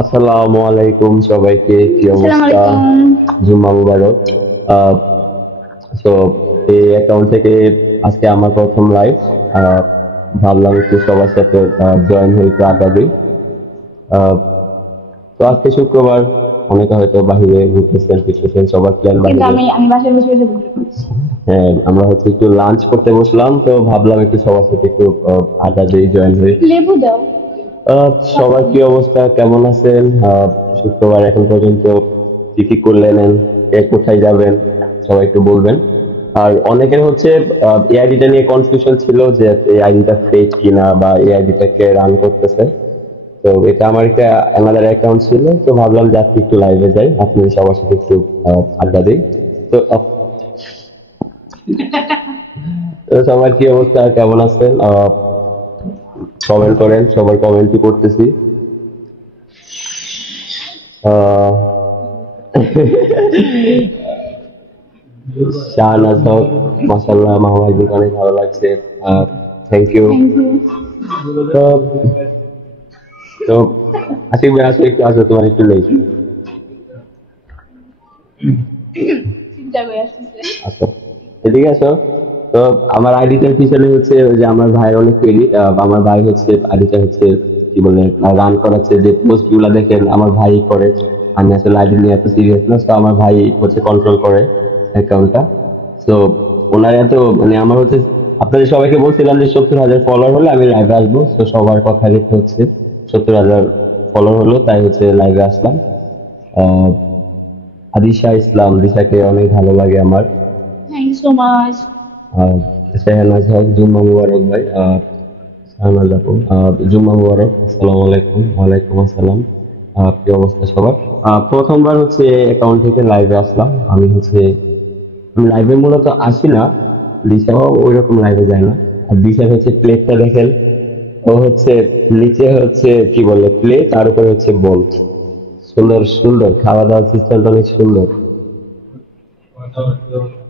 আসসালামু আলাইকুম সবাইকে, কি আসসালামু অবস্থা? আলাইকুম। জুম্মা মুবারক। আহ তো এই অ্যাকাউন্ট থেকে আজকে আমার প্রথম লাইভ। ভাবলাম একটু সবার সাথে জয়েন হয়ে একটু আড্ডা দিই। আহ, তো আজকে শুক্রবার, অনেকে হয়তো বাহিরে ঘুরতেছেন ফিরতেছেন, সবার প্ল্যান কিন্তু বাহিরে। আমি বাসায় বসে বসে ঘুরে পড়ছি। হ্যাঁ, আমরা হচ্ছে একটু লাঞ্চ করতে বসলাম, তো ভাবলাম একটু সবার সাথে একটু আড্ডা দিই, জয়েন হই। লেবু দাও। সবার কি অবস্থা, কেমন আছেন? শুক্রবার এখন পর্যন্ত কি কি করলেন, কে কোথায় যাবেন, সবাই একটু বলবেন। আর অনেকের হচ্ছে এই আইডিটা নিয়ে কনফিউশন ছিল যে এই আইডিটা ফেক কিনা বা এই আইডিটা কে রান করতেছে। তো এটা আমার একটা অ্যানাদার অ্যাকাউন্ট ছিল, তো ভাবলাম যে আজকে একটু লাইভে যাই, আপনি সবার সাথে একটু আড্ডা দিই। তো তো সবার কি অবস্থা, কেমন আছেন? কমেন্ট করেন, সবার কমেন্টই করতেছি। আহ শাহনাজ হক, মাসাল্লাহ মাহমাইদুল, অনেক ভালো লাগছে। Thank you. Thank you. তো তো আশিক ভাই, আসো একটু, আসো, তোমার একটু নেই। চিন্তা করে আসতেছে। আসো, এদিকে আসো। তো আমার আইডিটার পিছনে হচ্ছে ওই যে আমার ভাইয়ের অনেক ক্রেডিট। আমার ভাই হচ্ছে আইডিটা হচ্ছে কি বলে রান করাচ্ছে, যে পোস্ট গুলা দেখেন আমার ভাই করে। আমি আসলে আইডি নিয়ে এত সিরিয়াস না, তো আমার ভাই হচ্ছে কন্ট্রোল করে অ্যাকাউন্টটা। তো ওনার এত মানে আমার হচ্ছে, আপনাদের সবাইকে বলছিলাম যে 70,000 ফলোয়ার হলে আমি লাইভে আসবো, তো সবার কথা রেখে হচ্ছে 70,000 ফলোয়ার হলো, তাই হচ্ছে লাইভে আসলাম। আহ আদিশা ইসলাম, দিশাকে অনেক ভালো লাগে আমার। Thank you so much. আহ শাহনাজ হক, জুম্মা মুবারক ভাই। শাহনাজ আপু, জুম্মা মুবারক, আসসালামু আলাইকুম। ওয়ালাইকুম আসসালাম। কি অবস্থা সবার? প্রথমবার হচ্ছে অ্যাকাউন্ট থেকে লাইভে আসলাম। আমি লাইভে মূলত আসি না, দিশাও ওই রকম লাইভে যায় না। আর দিশার হচ্ছে প্লেটটা দেখেন, ও হচ্ছে নিচে হচ্ছে কি বলে প্লেট, তার উপরে হচ্ছে বল। সুন্দর সুন্দর খাওয়া দাওয়ার সিস্টেমটা অনেক সুন্দর।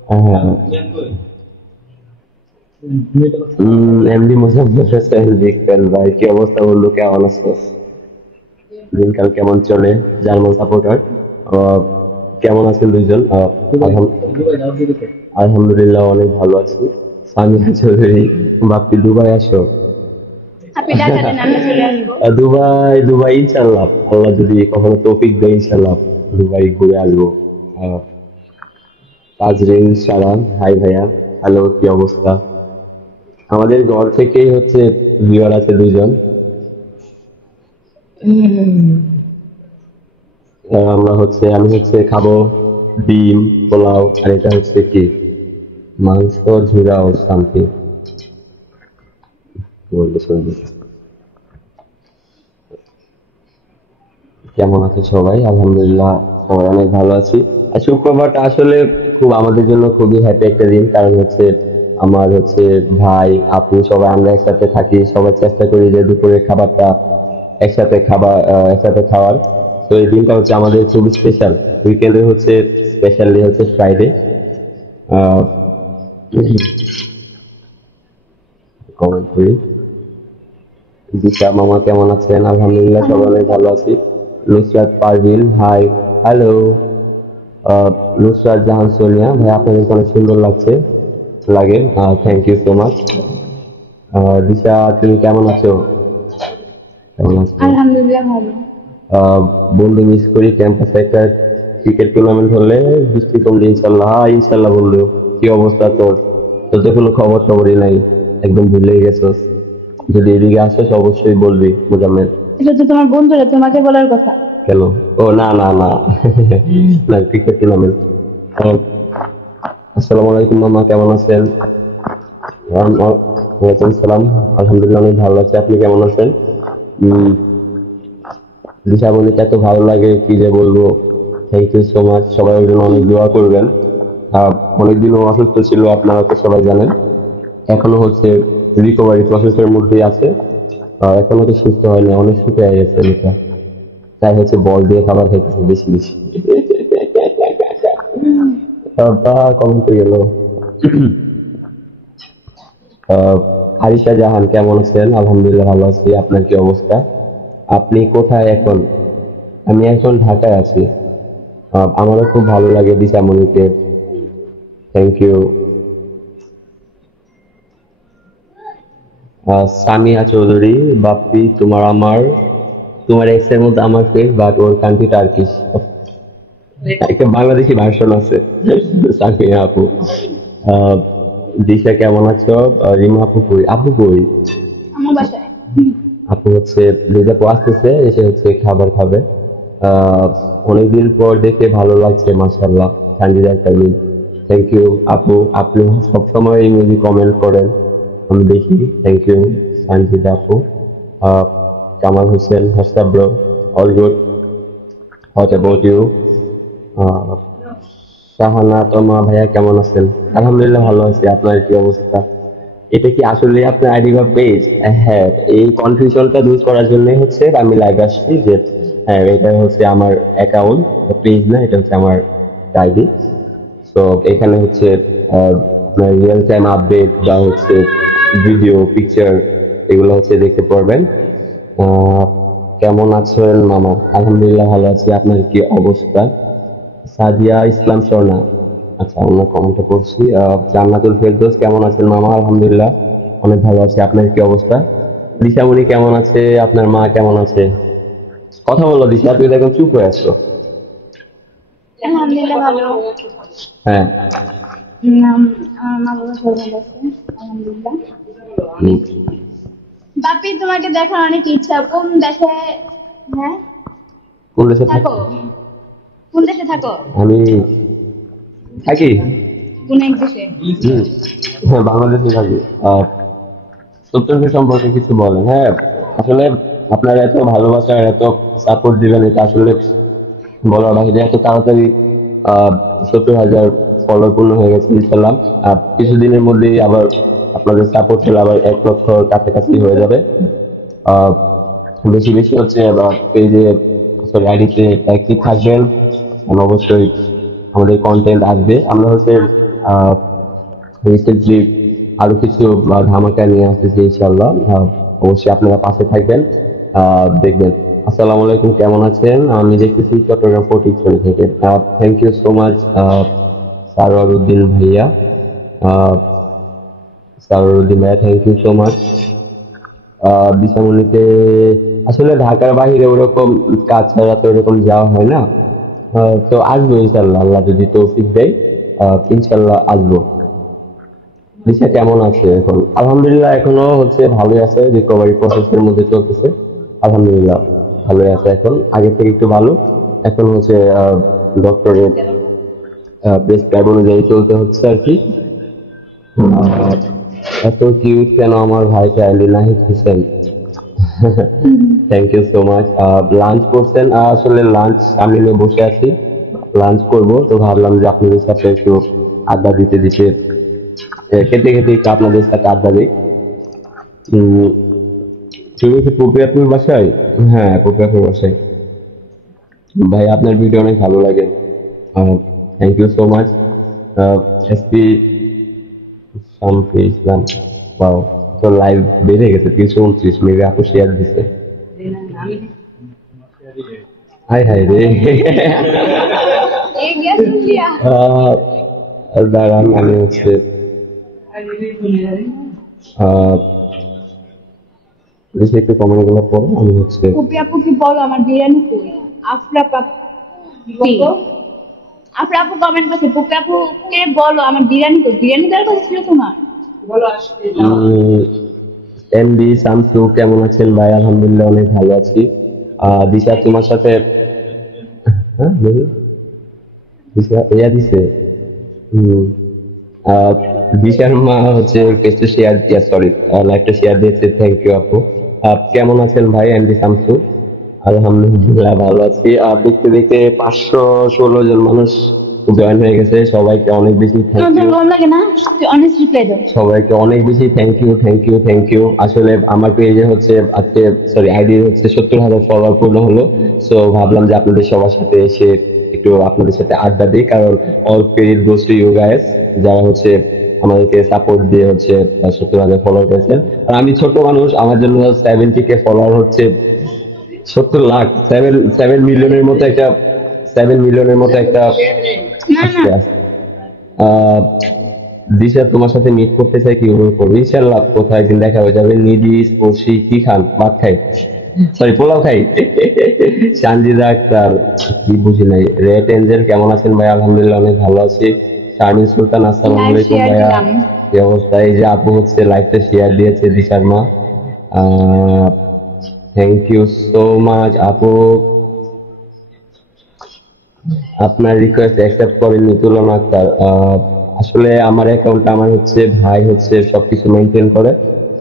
হ্যাঁ। এমনি মোসাম্মদ হোসেন দেখতেন ভাই, কি অবস্থা বললো, কেমন আছো? দিনকাল কেমন চলে? German supporter. কেমন আছেন দুইজন? আলহামদুলিল্লাহ অনেক ভালো আছি। সামিয়া চৌধুরী, বাপ্পি দুবাই আসো। আপনি টাকা দেন, আমরা চলে আসবো। দুবাই দুবাই ইনশাল্লাহ, আল্লাহ যদি কখনো তৌফিক দেয় ইনশাল্লাহ দুবাই ঘুরে আসবো। আহ, তাজরিন সারান, হাই ভাইয়া। হ্যালো, কি অবস্থা? আমাদের ঘর থেকেই হচ্ছে ভিউয়ার আছে দুজন। আমি হচ্ছে খাবো ডিম পোলাও, আর এটা হচ্ছে কি মাংস ঝুরা ও সামথিং বলতে শুনবি। কেমন আছে সবাই? আলহামদুলিল্লাহ, সবাই অনেক ভালো আছি। আর শুক্রবারটা আসলে খুব আমাদের জন্য খুবই হ্যাপি একটা দিন, কারণ হচ্ছে আমার হচ্ছে ভাই আপু সবাই আমরা একসাথে থাকি, সবাই চেষ্টা করি যে দুপুরের খাবারটা একসাথে খাওয়ার। তো এই দিনটা হচ্ছে আমাদের খুব স্পেশাল। উইকেন্ডে হচ্ছে স্পেশালি হচ্ছে ফ্রাইডে। আহ কমেন্ট করি। দিশা মামা কেমন আছেন? আলহামদুলিল্লাহ, সবাই অনেক ভালো আছি। নুসরাত পারভিন, হাই। হ্যালো। নুসরাত জাহান সোনিয়া ভাই, আপনাদেরকে অনেক সুন্দর লাগে। Thank you so much. Disha, তুমি কেমন আছো? কেমন আছো? আলহামদুলিল্লাহ ভালো। আহ, বন্ধু, মিস করি ক্যাম্পাসে একটা ক্রিকেট টুর্নামেন্ট হলে বৃষ্টি কমলে ইনশাল্লাহ। হ্যাঁ ইনশাল্লাহ বললো। কি অবস্থা তোর? তোর তো কোনো খবর টবরই নাই, একদম ভুলে গেছস। যদি এদিকে আসিস অবশ্যই বলবি মুজাম্মেল। এটা তো তোমার বন্ধুরা, তোমাকে বলার কথা। কেন? ও না না না না, ক্রিকেট টুর্নামেন্ট। আসসালামু আলাইকুম মামা, কেমন আছেন? ওয়ালাইকুম সালাম। আলহামদুলিল্লাহ অনেক ভালো আছে, আপনি কেমন আছেন? উম, দিশা বলিতে এত ভালো লাগে কি যে বলবো। থ্যাংক ইউ সো মাচ, সবাই ওর জন্য অনেক দোয়া করবেন। অনেকদিনও অসুস্থ ছিল, আপনারা তো সবাই জানেন। এখনো হচ্ছে রিকভারি প্রসেসের মধ্যেই আছে। এখনো তো সুস্থ হয়নি, অনেক শুকিয়ে গেছে লিখা। তাই হচ্ছে বল দিয়ে খাবার খাইতেছে বেশি বেশি। তা কমতে গেল। আরিশা জাহান কেমন আছেন? আলহামদুলিল্লাহ ভালো আছি, আপনার কি অবস্থা? আপনি কোথায় এখন? আমি এখন ঢাকায় আছি। আমারও খুব ভালো লাগে দিশামণিকে। Thank you. সামিয়া চৌধুরী, বাপ্পি তোমার এক্স এর মধ্যে আমার ফেস, বাট ওর কান্ট্রি টার্কিশ। একটা বাংলাদেশি ভার্সন আছে। সামিয়া আপু। আহ, দিশা কেমন আছো? রিমা আপু কই? আপু কই? আমার বাসায়। আপু হচ্ছে লিজা আপু আসতেছে, এসে হচ্ছে খাবার খাবে। আহ, অনেকদিন পর দেখে ভালো লাগছে, মাশাআল্লাহ। সানজিদা কামিল, থ্যাংক ইউ আপু। আপনি সবসময় ইংরেজি কমেন্ট করেন, আমি দেখি। থ্যাংক ইউ সানজিদা আপু। আহ, কামাল হোসেন, হাসতা bro, all good. What about you? Shahana Toma ভাইয়া কেমন আছেন? আলহামদুলিল্লাহ ভালো আছি। আপনার কি অবস্থা? এটা কি আসলে আপনার আইডি বা পেজ? হ্যাঁ, এই কনফিউশনটা দূর করার জন্য হচ্ছে আমি লাইভ আসছি যে হ্যাঁ, এটা হচ্ছে আমার অ্যাকাউন্ট, পেজ না, এটা হচ্ছে আমার আইডি। তো এখানে হচ্ছে আপনার রিয়েল টাইম আপডেট বা হচ্ছে ভিডিও, পিকচার, এগুলো হচ্ছে দেখতে পারবেন। আহ, কেমন আছেন মামা? আলহামদুলিল্লাহ ভালো আছি। আপনার কি অবস্থা? সাদিয়া ইসলাম স্বর্ণা, আচ্ছা, আমরা কমেন্টে পড়ছি। জান্নাতুল ফেরদৌস কেমন আছেন মামা? আলহামদুলিল্লাহ অনেক ভালো আছি। আপনার কি অবস্থা? দিশামণি কেমন আছে? আপনার মা কেমন আছে? কথা বলো দিশা, তুমি দেখো চুপ হয়ে আছো। আলহামদুলিল্লাহ ভালো। হ্যাঁ। আমার মা বাবা সবাই ভালো আছে। আলহামদুলিল্লাহ। হুম। বাপি, তোমাকে দেখার অনেক ইচ্ছা। কোন দেশে? হ্যাঁ, কোন দেশে থাকো? থাকো? কোন দেশে থাকো? আমি থাকি। কোন এক দেশে? হুম। হ্যাঁ, বাংলাদেশে থাকি। সত্যি সম্পর্কে কিছু বলেন। হ্যাঁ, আসলে আপনারা এত ভালোবাসা আর এত সাপোর্ট দিবেন, এটা আসলে বলার বাহিরে। এত তাড়াতাড়ি 70,000 ফলোয়ার পূর্ণ হয়ে গেছে ইনশাল্লাহ। কিছুদিনের মধ্যেই আবার আপনাদের সাপোর্ট পেলে আবার 1 লক্ষ কাছাকাছি হয়ে যাবে। আহ, বেশি বেশি হচ্ছে পেজে, সরি আইডিতে অ্যাক্টিভ থাকবেন। আর অবশ্যই আমাদের কন্টেন্ট আসবে। আমরা হচ্ছে রিসেন্টলি আরো কিছু ধামাকা নিয়ে আসতেছি ইনশাল্লাহ। অবশ্যই আপনারা পাশে থাকবেন, দেখবেন। আসসালামু আলাইকুম, কেমন আছেন? আমি দেখতেছি চট্টগ্রাম ফটিকছড়ি থেকে। থ্যাংক ইউ সো মাচ সারোয়ারউদ্দিন ভাইয়া। আহ, সারোয়ারউদ্দিন ভাইয়া, থ্যাংক ইউ সো মাচ। দিশামণিতে আসলে ঢাকার বাইরে ওরকম কাজ ছাড়া তো ওরকম যাওয়া হয় না। তো আসবো ইনশাল্লাহ, আল্লাহ যদি তৌফিক দেয়। ইনশাল্লাহ আসবো। দিশা কেমন আছে এখন? আলহামদুলিল্লাহ এখনো হচ্ছে ভালোই আছে, রিকভারি প্রসেসের মধ্যে চলতেছে। আলহামদুলিল্লাহ ভালোই আছে এখন, আগের থেকে একটু ভালো। এখন হচ্ছে ডক্টরের প্রেসক্রাইব অনুযায়ী চলতে হচ্ছে আর কি। আহ, এত কিউট কেন আমার ভাইটা? Nahid Hossain, thank you so much. Lunch করছেন? আসলে লাঞ্চ আমি নিয়ে বসে আছি, লাঞ্চ করব। তো ভাবলাম যে আপনাদের সাথে একটু আড্ডা দিতে দিতে, খেতে খেতে একটু আপনাদের সাথে আড্ডা দিই। উম, তুমি কি পপিয়াপুর বাসায়? হ্যাঁ, পপিয়াপুর বাসায়। ভাই আপনার ভিডিও অনেক ভালো লাগে, thank you so much. SP Shamsul Islam, বাও, তো লাইভ বেড়ে গেছে 329, মেবি আপু শেয়ার দিছে। হাই হাই রে। এই গ্যাস লিয়া। আহ, দাঁড়ান, আমি হচ্ছে আহ, বেশি একটু কমেন্ট গুলো পড়ো, আমি হচ্ছে পুপি আপু কি বলো আমার বিরিয়ানি কই? আফরা পাপি, আফরা আপু কমেন্ট করছে, পুপি আপু কে বলো আমার বিরিয়ানি কই? বিরিয়ানি দেওয়ার কথা ছিল তোমার। এমডি শামসু কেমন আছেন ভাই? আলহামদুলিল্লাহ অনেক ভালো আছি। দিশা তোমার সাথে, হ্যাঁ বলি, দিশা ইয়া দিছে। হম। আহ, দিশার মা হচ্ছে পেজটা শেয়ার, সরি লাইভটা শেয়ার দিয়েছে, থ্যাংক ইউ আপু। কেমন আছেন ভাই এমডি শামসু? আলহামদুলিল্লাহ ভালো আছি। দেখতে দেখতে 516 জন মানুষ জয়েন হয়ে গেছে। সবাইকে অনেক বেশি থ্যাংক তোমার ইউ। গরম লাগে না? তুই অনেস্ট রিপ্লাই দাও। সবাইকে অনেক বেশি thank you, thank you, thank you. আসলে আমার পেজে হচ্ছে আজকে, সরি আইডি হচ্ছে 70,000 ফলোয়ার পূর্ণ হলো। সো ভাবলাম যে আপনাদের সবার সাথে এসে একটু আপনাদের সাথে আড্ডা দিই, কারণ all credit goes to you guys, যারা হচ্ছে আমাদেরকে সাপোর্ট দিয়ে হচ্ছে 70,000 ফলোয়ার করেছেন। আর আমি ছোট মানুষ, আমার জন্য 70K ফলোয়ার হচ্ছে 70 লাখ, 7 মিলিয়নের মতো একটা, 7 মিলিয়নের মতো একটা। না না আস্তে আস্তে দিশা তোমার সাথে মিট করতে চাই, কিভাবে করবো? ইনশাল্লাহ কোথাও একদিন দেখা হয়ে যাবে। নিডি স্পর্শী কি খান? ভাত খাই, সরি পোলাও খাই। সানজিদা আক্তার, কি বুঝি নাই। রেড এঞ্জেল কেমন আছেন ভাই? আলহামদুলিল্লাহ অনেক ভালো আছি। শারমিন সুলতান আসসালামু লাইভ আলাইকুম শেয়ার ভাইয়া, দিলাম। কি অবস্থা? এই যে আপু হচ্ছে লাইভটা শেয়ার দিয়েছে দিশার মা, থ্যাংক ইউ সো মাচ আপু। আপনার রিকোয়েস্ট অ্যাকসেপ্ট করেননি তুলনা আক্তার। আসলে আমার অ্যাকাউন্টটা, আমার হচ্ছে ভাই হচ্ছে সবকিছু মেনটেন করে,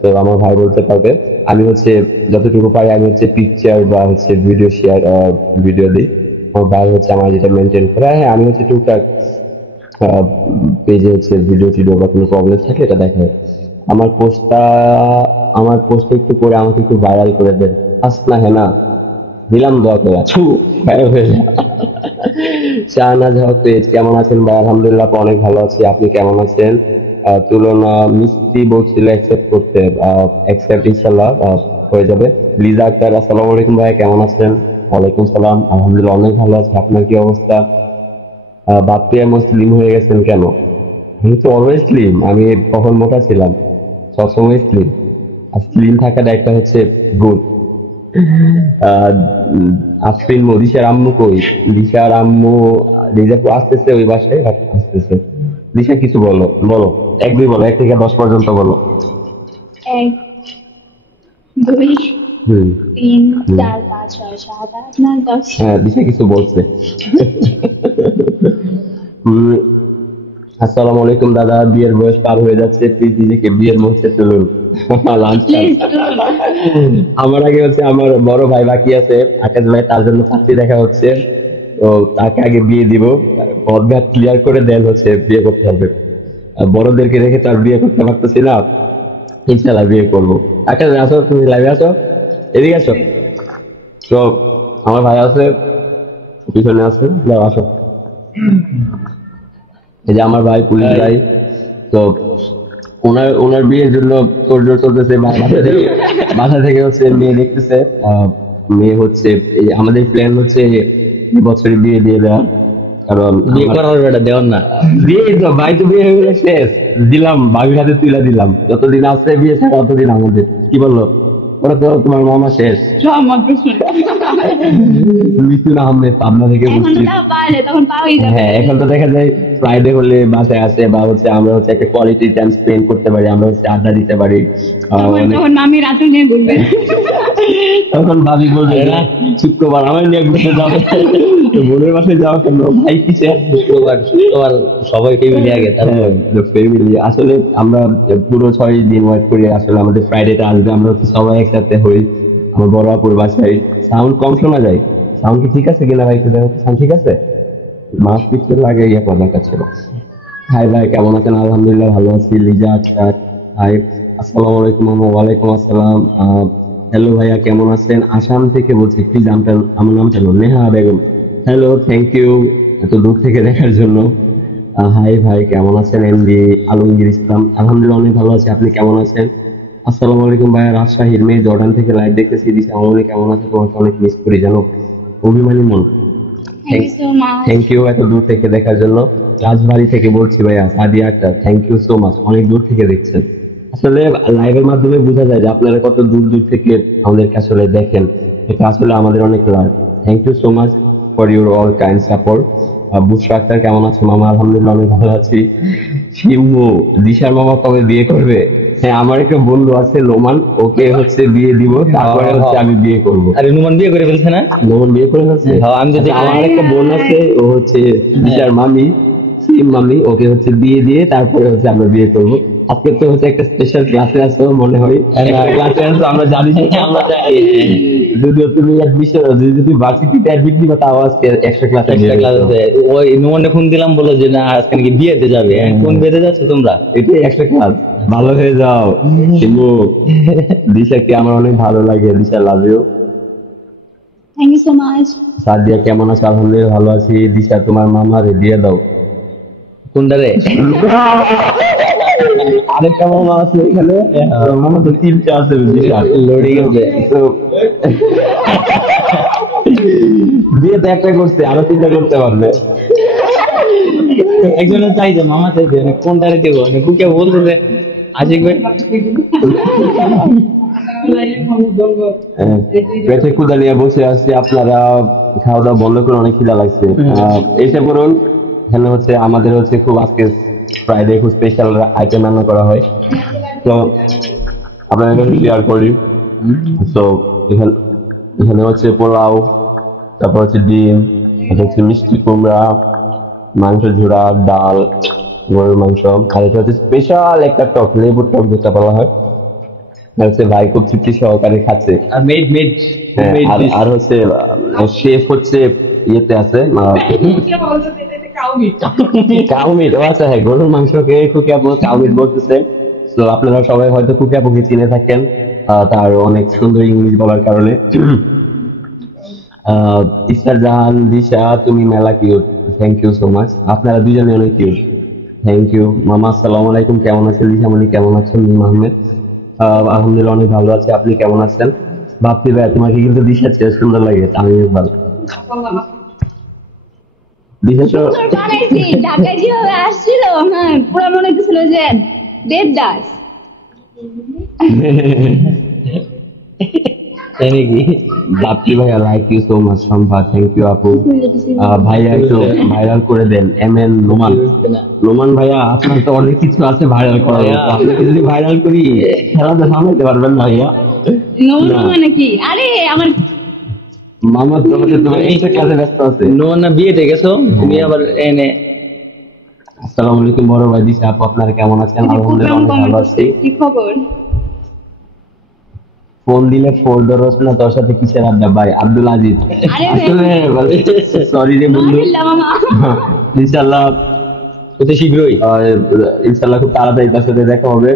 তো আমার ভাই বলতে পারবে। আমি হচ্ছে যতটুকু পারি আমি হচ্ছে পিকচার বা হচ্ছে ভিডিও শেয়ার, ভিডিও দিই। আমার ভাই হচ্ছে আমার যেটা মেনটেন করে। হ্যাঁ আমি হচ্ছে টুকটাক পেজে হচ্ছে ভিডিও টিডিও বা কোনো প্রবলেম থাকলে এটা দেখা হয়। আমার পোস্টটা, আমার পোস্ট একটু করে আমাকে একটু ভাইরাল করে দেন। আসনা হ্যাঁ না দিলাম, দোয়া করে ছু ভাইরাল হয়ে যায়। শাহনাজ হক পেজ, কেমন আছেন ভাই? আলহামদুলিল্লাহ অনেক ভালো আছি, আপনি কেমন আছেন? তুলনা মিষ্টি বলছিল অ্যাকসেপ্ট করতে, অ্যাকসেপ্ট ইনশাল্লাহ হয়ে যাবে। লিজা আক্তার, আসসালামু আলাইকুম ভাই, কেমন আছেন? ওয়ালাইকুম সালাম, আলহামদুলিল্লাহ অনেক ভালো আছি, আপনার কি অবস্থা? বাপ্পি এমন স্লিম হয়ে গেছেন কেন? আমি তো অলওয়েজ স্লিম, আমি কখন মোটা ছিলাম? সবসময় স্লিম। আর স্লিম থাকাটা একটা হচ্ছে গুড। আহ আফরিন মো, দিশার আম্মু কই? দিশার আম্মু, দিশা আসতেছে ওই বাসায়, আসতেছে। দিশা কিছু বলো, বলো, 1 2 বলো, 1 থেকে 10 পর্যন্ত বলো। 1 2 হুম 3 হুম 4 5 6 7 8 9 10। হ্যাঁ দিশা কিছু বলছে। হুম, আসসালামু আলাইকুম দাদা, বিয়ের বয়স পার হয়ে যাচ্ছে, প্লিজ নিজেকে বিয়ের মুহূর্তে তুলুন। Lunch time. প্লিজ তুলুন। আমার আগে হচ্ছে আমার বড় ভাই বাকি আছে, আকাশ ভাই, তার জন্য পাত্রী দেখা হচ্ছে। তো তাকে আগে বিয়ে দিব, পদঘাট ক্লিয়ার করে দেন হচ্ছে বিয়ে করতে হবে। আর বড়দেরকে রেখে তো আর বিয়ে করতে পারতেছি না। ইনশাল্লাহ বিয়ে করবো। আকাশ ভাই আসো, তুমি লাইভে আসো, এদিকে আসো। তো আমার ভাই আছে, পিছনে আছে, যাও আসো। এই যে আমার ভাই পুলিশ ভাই। তো ওনার ওনার বিয়ের জন্য তোড়জোড় চলতেছে, বাসা থেকে হচ্ছে মেয়ে দেখতেছে। মেয়ে হচ্ছে, এই আমাদের প্ল্যান হচ্ছে এই বছরই বিয়ে দিয়ে দেওয়া। কারণ বিয়ে করার বেটা দেওয়ার না। বিয়ে তো ভাই, তো বিয়ে হয়ে গেলে শেষ, দিলাম ভাবির হাতে তুলে দিলাম। যতদিন আসছে বিয়ে ছাড়া ততদিন আমাদের, কি বললো? ওরা তো তোমার মামা শেষ। মাত্র শুনে মিথুন আহমেদ পাবনা থেকে এখন বলছি। তাও পারে, তখন পাওয়াই যাবে। হ্যাঁ এখন তো দেখা যায় ফ্রাইডে হলে বাসায় আসে, বা হচ্ছে আমরা হচ্ছে একটা কোয়ালিটি টাইম স্পেন্ড করতে পারি, আমরা হচ্ছে আড্ডা দিতে পারি। তখন অনেক, তখন মামি রাতু নিয়ে ঘুরবে। তখন ভাবি বলবে না শুক্রবার আমার নিয়ে ঘুরতে যাবে, বোনের বাসায় যাওয়া কেন ভাই, কিসে? শুক্রবার শুক্রবার সবাই ফ্যামিলি আগে, তারপর ফ্যামিলি। আসলে আমরা পুরো 6 দিন ওয়েট করি, আসলে আমাদের ফ্রাইডেটা আসবে, আমরা হচ্ছে সবাই একসাথে হই আমার বড় আপুর বাসায়। সাউন্ড কম শোনা যায়, সাউন্ড কি ঠিক আছে কিনা ভাই? একটু দেখো সাউন্ড ঠিক আছে? মাস পিছনে লাগে ইয়ে প্রধান কাছে। হাই ভাই, কেমন আছেন? আলহামদুলিল্লাহ ভালো আছি। লিজা আক্তার, হাই, আসসালামু আলাইকুম। ওয়ালাইকুম আসসালাম। হ্যালো ভাইয়া, কেমন আছেন? আসাম থেকে বলছি, প্লিজ আমার নামটা বলুন। Neha Begum, hello, thank you এত দূর থেকে দেখার জন্য। হাই ভাই, কেমন আছেন? এমডি আলমগীর ইসলাম, আলহামদুলিল্লাহ অনেক ভালো আছি, আপনি কেমন আছেন? আসসালামু আলাইকুম ভাইয়া, রাজশাহীর মেয়ে, জর্ডান থেকে লাইভ দেখতেছি। দিশা মামনি কেমন আছে? তোমাকে অনেক মিস করি জানো। অভিমানী মন, thank you so much. Thank you এত দূর থেকে দেখার জন্য। রাজবাড়ি থেকে বলছি ভাইয়া, Sadia Akter, thank you so much, অনেক দূর থেকে দেখছেন। আসলে লাইভের মাধ্যমে বোঝা যায় যে আপনারা কত দূর দূর থেকে আমাদেরকে আসলে দেখেন, এটা আসলে আমাদের অনেক লাভ। Thank you so much for your all kind support. Bushra Akter, কেমন আছে মামা? আলহামদুলিল্লাহ অনেক ভালো আছি। শিমু, দিশার মামা কবে বিয়ে করবে? হ্যাঁ আমার একটা বন্ধু আছে লোমান, ওকে হচ্ছে বিয়ে দিব, তারপরে হচ্ছে আমি বিয়ে করবো। আরে নুমান বিয়ে করে ফেলছে না? মোহন বিয়ে করে ফেলছে? হ্যাঁ, আমি তো আচ্ছা, দেখি। আমার একটা বোন আছে, ও হচ্ছে দিশার মামি, সিম মামি, ওকে হচ্ছে বিয়ে দিয়ে তারপরে হচ্ছে আমরা বিয়ে করব। আজকে তো হচ্ছে একটা স্পেশাল ক্লাসে আছো মনে হয়, ক্লাসে আছো, আমরা জানি না, আমরা যাই। যদিও তুমি অ্যাডমিশন, যদি ভার্সিটিতে অ্যাডমিট নিবা তাও আজকে এক্সট্রা ক্লাসে একটা ক্লাস আছে, ওই নুমানে ফোন দিলাম, বললো যে না আজকে নাকি বিয়েতে যাবে। কোন বিয়েতে যাচ্ছ তোমরা? এটাই এক্সট্রা ক্লাস। ভালো হয়ে যাও শিমু। দিশাকে আমার অনেক ভালো লাগে, Disha love you. Thank you so much. Sadia কেমন আছে? আলহামদুলিল্লাহ ভালো আছি। দিশা তোমার মামারে দিয়ে দাও। কোনটা রে? আরেকটা মামা আছে এখানে, মামা তো 3টে আছে দিশা, লোডিং আছে। তো বিয়ে তো একটা করছে, আরো তিনটা করতে পারবে। একজনের চাইছে, মামা চাইছে, কোনটারে দেবো? কুকে বলতেছে আশিক ভাই পেটে ক্ষুদা নিয়ে বসে আছি, আপনারা খাওয়া দাওয়া বন্ধ করে অনেক খিদা লাগছে। এসে পড়ুন। এখানে হচ্ছে আমাদের হচ্ছে খুব আজকে ফ্রাইডে খুব স্পেশাল আইটেম রান্না করা হয়, তো আপনাদের কাছে শেয়ার করি। তো এখানে এখানে হচ্ছে পোলাও, তারপর হচ্ছে ডিম, এটা হচ্ছে মিষ্টি কুমড়া, মাংস ঝুড়া, ডাল, গরুর মাংস, আর এটা হচ্ছে স্পেশাল একটা টক, লেবুর টক যেটা বলা হয়। আর হচ্ছে ভাই খুব তৃপ্তি সহকারে খাচ্ছে। আর মেড হ্যাঁ, আর হচ্ছে শেফ হচ্ছে ইয়েতে আছে কাউ মিট। ও আচ্ছা, হ্যাঁ, গরুর মাংসকে কুকি আপু কাউ মিট বলতেছে। তো আপনারা সবাই হয়তো কুকি আপুকে চিনে থাকেন তার অনেক সুন্দর ইংলিশ বলার কারণে। ইস্টার জাহান, দিশা, তুমি মেলা cute, thank you so much. আপনারা দুজনে অনেক কিউট, থ্যাংক ইউ। মামা আসসালামু আলাইকুম, কেমন আছেন? দিশামণি কেমন আছেন? মিম আহমেদ আলহামদুলিল্লাহ অনেক ভালো আছে, আপনি কেমন আছেন? ভাবছি ভাই তোমাকে কিন্তু দিশা চেয়ে সুন্দর লাগে, আমি ভালো। দিশা সুন্দর বানাইছি, ঢাকায় যেভাবে আসছিল, হ্যাঁ পুরো মনে হচ্ছিল যে দেবদাস। তাই নাকি? বাপরি ভাইয়া, লাইক ইউ সো মাচ। সম্ভা, থ্যাংক ইউ আপু। ভাইয়া একটু ভাইরাল করে দেন। এমএন নোমান, নোমান ভাইয়া আপনার তো অনেক কিছু আছে ভাইরাল করার মতো, আপনাকে যদি ভাইরাল করি খেলাতে সামলাতে পারবেন না ভাইয়া? নোমান মানে কি? আরে আমার মামা তো হচ্ছে তোমার এইটা কাজে ব্যস্ত আছে। নোনা বিয়েতে গেছো তুমি আবার এনে? আসসালামু আলাইকুম বড় ভাই দিশা আপু, আপনারা কেমন আছেন? আলহামদুলিল্লাহ অনেক ভালো আছি। কি খবর? ফোন দিলে ফোর ধরছ না, তোর সাথে কিসের আড্ডা? ভাই আব্দুল আজিজ, আরে আসলে সরি রে বন্ধু। মাশাআল্লাহ মামা। ইনশাআল্লাহ অতি শীঘ্রই। ইনশাআল্লাহ খুব তাড়াতাড়ি তার সাথে দেখা হবে।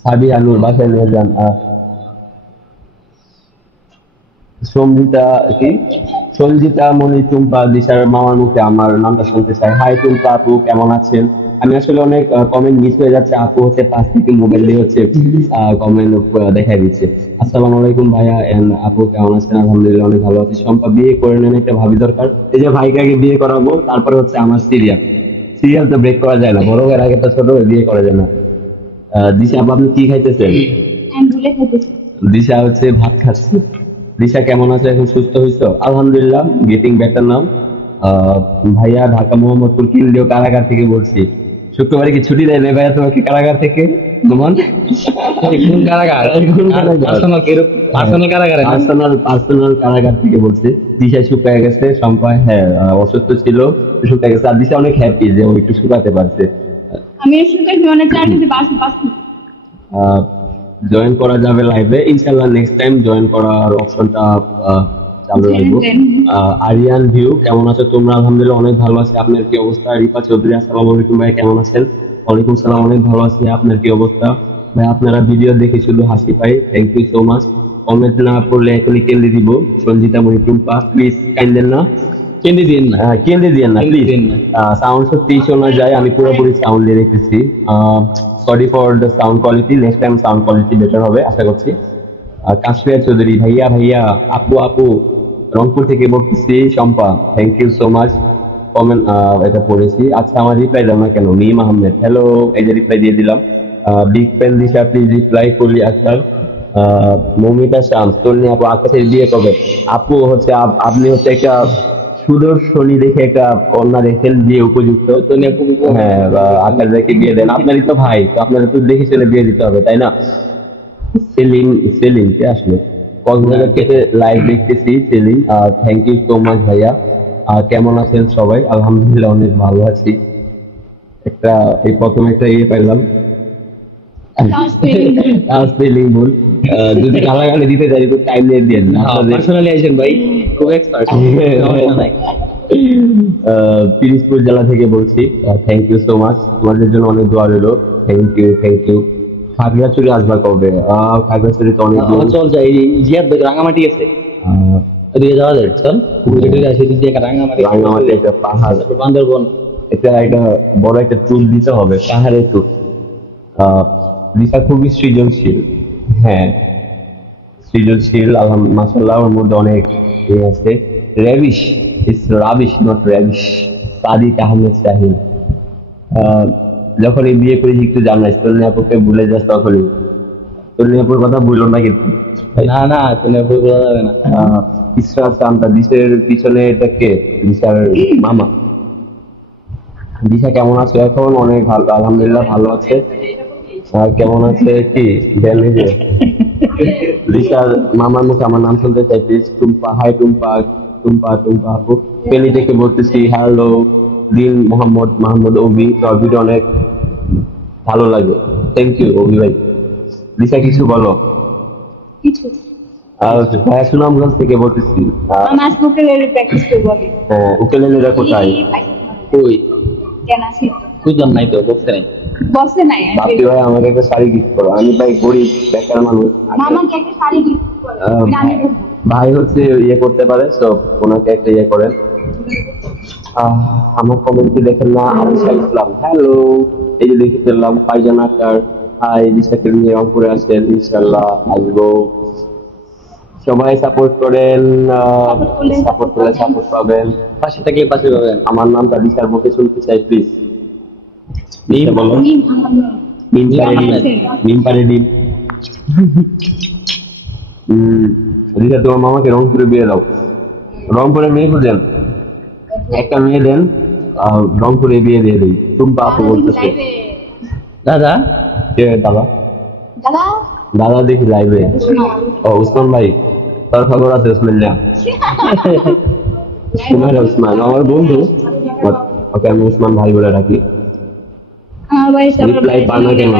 সাবি আনুর বাসায় নিয়ে যান। সঞ্জিতা কি সঞ্জিতা মনি টুম্পা, দিশার মামার মুখে আমার নামটা শুনতে চাই। হাই টুম্পা আপু, কেমন আছেন? আমি আসলে অনেক কমেন্ট মিস হয়ে যাচ্ছে, আপু হচ্ছে পাশ থেকে মোবাইল দিয়ে হচ্ছে কমেন্ট দেখাই দিচ্ছে। আসসালামু আলাইকুম ভাইয়া এন্ড আপু, কেমন আছেন? আলহামদুলিল্লাহ অনেক ভালো আছি। শম্পা, বিয়ে করে নেন, একটা ভাবি দরকার। এই যে ভাইকে আগে বিয়ে করাবো, তারপরে হচ্ছে আমার সিরিয়াল তো ব্রেক করা যায় না, বড় ভাইয়ের আগে তো ছোট ভাই বিয়ে করা যায় না। দিশা আপু, আপনি কি খাইতেছেন? আমি ভুলে খাইতেছি। দিশা হচ্ছে ভাত খাচ্ছে। দিশা কেমন আছে? এখন সুস্থ হয়েছো? আলহামদুলিল্লাহ, গেটিং বেটার নাও। ভাইয়া ঢাকা মোহাম্মদপুর কেন্দ্রীয় কারাগার থেকে বলছি। শুক্রবারে কি ছুটি দেয় না ভাইয়া তোমাকে কারাগার থেকে? নোমান, কোন কারাগার? কোন কারাগার? পার্সোনাল কারাগারে না? পার্সোনাল কারাগার থেকে বলছে। দিশা শুকায় গেছে, সম্পায় হ্যাঁ অসুস্থ ছিল, শুকায় গেছে। আর দিশা অনেক হ্যাপি যে ও একটু শুকাতে পারছে। আমি শুকাইছি মানে 4 কেজি 5 জয়েন করা যাবে লাইভে ইনশাআল্লাহ, নেক্সট টাইম জয়েন করার অপশনটা চালু রাখবো। আরিয়ান ভিউ, কেমন আছো তোমরা? আলহামদুলিল্লাহ অনেক ভালো আছি, আপনার কি অবস্থা? রিপা চৌধুরী, আসসালামু আলাইকুম ভাই, কেমন আছেন? ওয়ালাইকুম সালাম, অনেক ভালো আছি, আপনার কি অবস্থা? ভাই আপনারা ভিডিও দেখে শুধু হাসি পাই, thank you so much. Comment না পড়লে এখনই কেন্দ্রে দিব। সঞ্জিতা মণি টুম্পা, প্লিজ কাইন্ডেন না, কেন্দ্রে দিন না, কেন্দ্রে দিয়েন না প্লিজ। দিন না। সাউন্ড সত্যি শোনা যায়, আমি পুরোপুরি সাউন্ড দিয়ে রেখেছি। Sorry for the sound quality, next time sound quality better হবে আশা করছি। কাশফিয়া চৌধুরী, ভাইয়া ভাইয়া, আপু আপু, রংপুর থেকে বলতেছি। Shampa, thank you so much. Comment এটা পড়েছি। আচ্ছা, আমার রিপ্লাই দাও না কেন? মিম আহমেদ, হ্যালো, এই যে রিপ্লাই দিয়ে দিলাম। Big fan Disha, please reply করলি আসার। মৌমিতা শাম, তন্নি আপু, আকাশের বিয়ে কবে? আপু হচ্ছে আপনি হচ্ছে একটা সুদর্শনী দেখে একটা কন্যা দেখেন বিয়ে উপযুক্ত, তো হ্যাঁ আকাশ দেখে বিয়ে দেন। আপনারই তো ভাই, তো আপনারা তো দেখে চলে বিয়ে দিতে হবে, তাই না? সেলিম, সেলিম কে আসলে কক্সবাজার থেকে লাইভ দেখতেছি। Selim, thank you so much ভাইয়া। কেমন আছেন সবাই? আলহামদুলিল্লাহ অনেক ভালো আছি। একটা এই প্রথম একটা ইয়ে পাইলাম, স্পেলিং ভুল। যদি গালাগালি দিতে চাই একটু টাইম নিয়ে দিন আপনাদের। পার্সোনালি আইছেন ভাই, খুব এক্সপার্ট, সমস্যা নাই। পিরিজপুর জেলা থেকে বলছি। থ্যাংক ইউ সো মাচ, তোমাদের জন্য অনেক দোয়া রইলো। Thank you, thank you. Khagrachari আসবা কবে? খাগড়াছড়ি তো অনেক দূর। চল যাই, জিয়াদ ভাই রাঙামাটি আছে, ওদিকে যাওয়া যায়, চল ওদিকে আসি, দিক দিয়ে রাঙামাটি, রাঙামাটি একটা পাহাড়, বান্দরবন, একটা বড় একটা ট্যুর দিতে হবে, পাহাড়ের ট্যুর। দিশা খুবই সৃজনশীল, হ্যাঁ সৃজনশীল মাশাআল্লাহ, ওর মধ্যে অনেক ইয়ে আছে। Rabies is rubbish not rabies. Sadiq Ahmed Shahin, যখনই বিয়ে করেছি একটু জানাইস, তোর আপুকে ভুলে যাস তখনই। তোর আপুর কথা বললো না কিন্তু। না না, তুমি ভুল বলা যাবে না। ইসরা চান্তা, দিশের পিছনে এটা কে? দিশার মামা। দিশা কেমন আছে এখন? অনেক ভালো, আলহামদুলিল্লাহ ভালো আছে। কেমন আছে কি দেন এই যে দিশার মামার মুখে আমার নাম শুনতে চাই প্লিজ। টুম্পা, হাই টুম্পা। টুম্পা আপু পেনি থেকে বলতেছি হ্যালো। দিন মোহাম্মদ অভি, তোর ভিডিও অনেক ভালো লাগে। থ্যাংক ইউ অভি ভাই। দিশা কিছু বলো। কিছু ভাইয়া সুনামগঞ্জ থেকে বলতেছি। আমি আজকে উকেলেলে প্র্যাকটিস করবো আমি। হ্যাঁ, উকেলেলেরা কোথায়? কই কেন আছি বুঝলাম নাই তো, বলতে নাই। বসে নাই বাপি ভাই আমাকে একটা শাড়ি গিফট করো। আমি ভাই গরিব বেকার মানুষ। মামাকে একটা শাড়ি গিফট করে আমি দেবো। ভাই হচ্ছে ইয়ে করতে পারে, তো ওনাকে একটা ইয়ে করেন। আমার কমেন্ট কি দেখেন না? আলিশা ইসলাম হ্যালো, এই যে দেখে ফেললাম। ফাইজান আক্তার হাই, দিশাকে নিয়ে রংপুরে আসেন, ইনশাল্লাহ আসবো। সবাই সাপোর্ট করেন, সাপোর্ট করলে সাপোর্ট পাবেন। পাশে থাকলে পাশে পাবেন। আমার নামটা দিশার মুখে শুনতে চাই প্লিজ। ডিম বলো। নিম আমার নাম। ডিম পারে ডিম, ডিম পারে ডিম। দিশা তোমার মামাকে রংপুরে বিয়ে দাও। রংপুরে মেয়ে খুঁজেন, একটা মেয়ে দেন, রংপুরে বিয়ে দিয়ে দিই। টুম্পা আপু বলতেছে। দাদা কে দাদা? দাদা দাদা দেখি লাইভে। ও উসমান ভাই, তার খবর আছে? উসমান না, উসমান আমার বন্ধু, ওকে আমি উসমান ভাই বলে রাখি। আমার ভাই রিপ্লাই পান না কেন?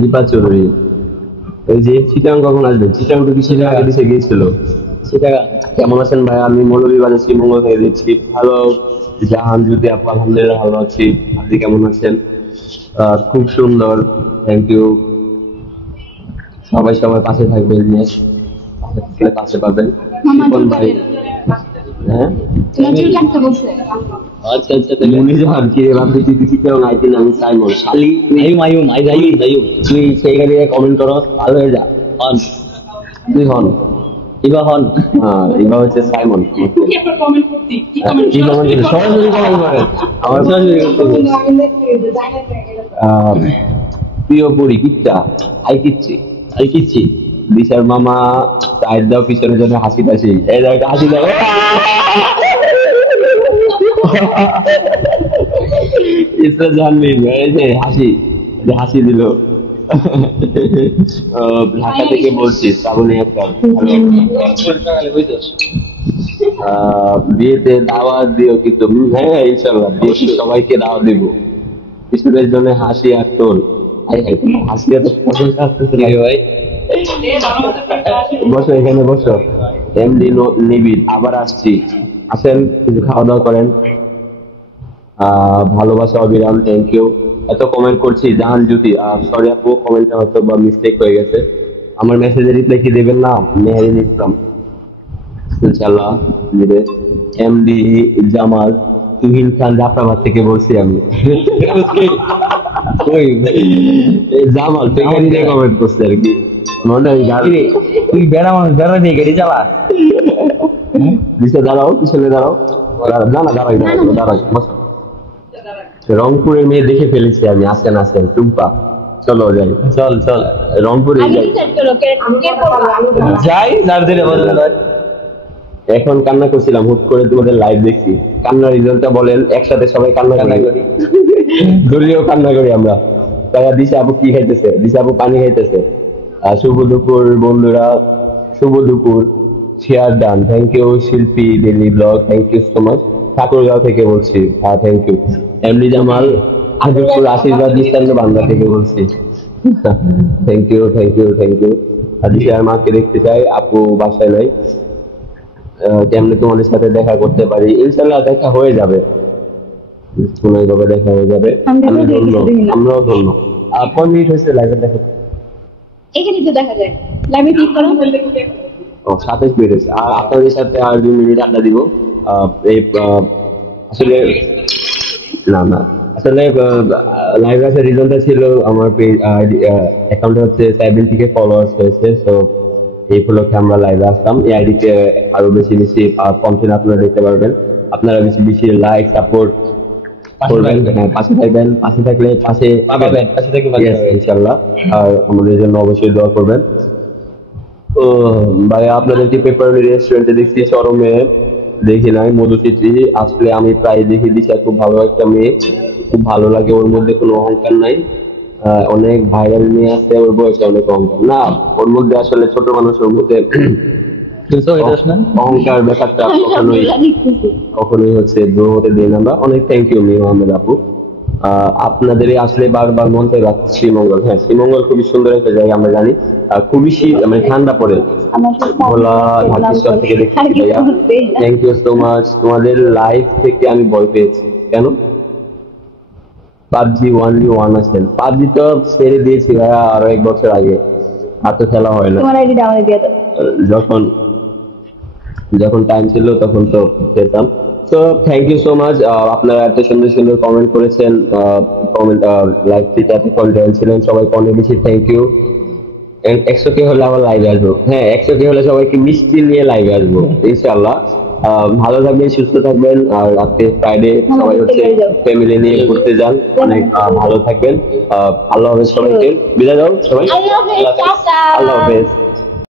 রিপা চৌধুরী, ওই যে চিটাং কখন আসবে? চিটাং তো কিছুদিন আগে দেশে গিয়েছিল। সেটা কেমন আছেন ভাই? আমি মৌলভীবাজার শ্রীমঙ্গল থেকে দিচ্ছি। হ্যালো জাহান জ্যোতি আপু, আলহামদুলিল্লাহ ভালো আছি। আপনি কেমন আছেন? খুব সুন্দর, থ্যাংক ইউ। সবাই পাশে থাকবেন, yes, পাশে থাকলে পাশে পাবেন। মামা রিপন ভাই, হ্যাঁ তোমার চুল কাটতে বলছে। আচ্ছা আচ্ছা, তাহলে মনে যান কি রে ভাবছি তুই কিছু কেউ নাই, তিন আমি সাইমন শালি। আয়ুম যাইম তুই সেই গাড়ি কমেন্ট করো, ভালো হয়ে যা। হন তুই হন, ইবা হন। হ্যাঁ এবার হচ্ছে সাইমন। কি কমেন্ট করছি? সরাসরি কমেন্ট করেন, আমার সরাসরি করতে হবে। প্রিয় পরি কিচ্ছা আই কিচ্ছি দিশার মামা চায়ের দাও পিছনে জন্য হাসি টাসি, এই দাও একটা হাসি দাও। ইসরা জানবি এই যে হাসি দিল। ঢাকা থেকে বলছি শ্রাবণী আক্তার। বিয়েতে দাওয়াত দিও কিন্তু। হ্যাঁ ইনশাল্লাহ বিয়েতে সবাইকে দাওয়াত দিব। কিছুদের জন্য হাসি আর তোল। হাসি এত প্রশংসা আসতেছে না ভাই। বসো এখানে বসো। এমডি নিবিড় আবার আসছি, আসেন কিছু খাওয়া দাওয়া করেন। ভালোবাসা অবিরাম, থ্যাংক ইউ। এত কমেন্ট করছি। জাহান জ্যোতি, সরি আপু কমেন্টটা হয়তো বা মিস্টেক হয়ে গেছে। আমার মেসেজে রিপ্লাই কি দেবেন না? মেহেরিন ইসলাম ইনশাল্লাহ দিবে। এমডি জামাল, তুহিন খান জাফরাবাদ থেকে বলছি আমি। জামাল পেগারি দিয়ে কমেন্ট করছে আর কি। মনে হয় গাড়ি তুই বেড়া মানুষ, বেড়া দিয়ে গাড়ি চালা। দিশা দাঁড়াও, পিছনে দাঁড়াও। না না দাঁড়াই বসো। রংপুরের মেয়ে দেখে ফেলেছি আমি। আসেন টুম্পা, চলো যাই। চল রংপুরে আগে যাই। ডিসাইড করো কে করবে। যাই যার দিলে বলতে হয়। এখন কান্না করছিলাম, হুট করে তোমাদের লাইভ দেখছি। কান্নার রিজনটা বলেন। একসাথে সবাই কান্না করি, দলীয় কান্না করি আমরা। তারা দিশা আপু কি খাইতেছে? দিশা আপু পানি খাইতেছে। শুভ দুপুর বন্ধুরা, শুভ দুপুর। Share done, thank you. Shilpi daily blog, thank you so much. Thakurgaon থেকে বলছি, thank you. MD Jamal Ajibpur আশীর্বাদ দৃষ্টান্ত বাংলা থেকে বলছি, থ্যাংক ইউ। দিশার মাকে দেখতে চাই, আপু বাসায় নাই। কেমনে তোমাদের সাথে দেখা করতে পারি? ইনশাল্লাহ দেখা হয়ে যাবে, ভাবে দেখা হয়ে যাবে। আমি ধন্য, আমরাও ধন্য। 5 মিনিট হয়েছে লাইভে দেখা। এখানে তো দেখা যায়। লাইভে ক্লিক করো। 27 মিনিট হয়েছে। আর আপনাদের সাথে আর 2 মিনিট আড্ডা দিব। এই আসলে না আসলে লাইভ আসার রিজনটা ছিল আমার পেজ অ্যাকাউন্টে হচ্ছে 70K ফলোয়ার্স হয়েছে। সো এই উপলক্ষে আমরা লাইভে আসলাম। এই আইডিতে আরো বেশি বেশি কন্টেন্ট আপনারা দেখতে পারবেন। আপনারা বেশি বেশি লাইক সাপোর্ট করবেন, হ্যাঁ পাশে থাকবেন, পাশে থাকলে পাশে পাবেন, পাশে থেকে Yes, ইনশাল্লাহ। আর আমাদের জন্য অবশ্যই দোয়া করবেন। তো ভাই আপনাদেরকে পেপারনি রেস্টুরেন্টে দেখছি চরমে, দেখি নাই মধুচিত্রী। আসলে আমি প্রায় দেখি দিশা খুব ভালো একটা মেয়ে, খুব ভালো লাগে, ওর মধ্যে কোনো অহংকার নাই। অনেক ভাইরাল মেয়ে আছে, ওর বয়সে অনেক অহংকার না, ওর মধ্যে আসলে ছোট মানুষের মধ্যে কিন্তু এটা না অহংকার ব্যাপারটা আমি সব কখনোই মেলা দেখতেছি। কখনোই হচ্ছে গ্রো হতে দিই না আমরা। অনেক থ্যাংক ইউ মেয়ে আহমেদ আপু। আপনাদেরই আসলে বারবার মন থেকে রাখছি শ্রীমঙ্গল। হ্যাঁ শ্রীমঙ্গল খুবই সুন্দর একটা জায়গা, আমরা জানি। খুবই শীত মানে ঠান্ডা পড়ে। আমার সাথে ভোলা ঢাকেশ্বর থেকে দেখছি আর কি ভাইয়া, করতেই না। Thank you so much. তোমাদের লাইভ থেকে আমি ভয় পেয়েছি। কেন? পাবজি 1v1 আছেন? পাবজি তো ছেড়ে দিয়েছি ভাইয়া আরো 1 বছর আগে, আর তো খেলা হয় না। তোমার আইডি ডাউনলোড দিয়ে দাও। যখন যখন টাইম ছিল তখন তো খেতাম। তো থ্যাংক ইউ সো মাচ, আপনারা এত সুন্দর সুন্দর কমেন্ট করেছেন, কমেন্ট লাইভ থেকে এতক্ষণ জয়েন ছিলেন, সবাইকে অনেক বেশি থ্যাংক ইউ। 100K হলে আবার লাইভে আসবো। হ্যাঁ 100K হলে সবাইকে মিষ্টি নিয়ে লাইভে আসবো ইনশাআল্লাহ। ভালো থাকবেন, সুস্থ থাকবেন। আর আজকে ফ্রাইডে, সবাই হচ্ছে ফ্যামিলি নিয়ে ঘুরতে যান। অনেক ভালো থাকবেন। আল্লাহ হাফেজ সবাইকে, বিদায় দাও সবাই। আল্লাহ হাফেজ, টাটা। আল্লাহ হাফেজ।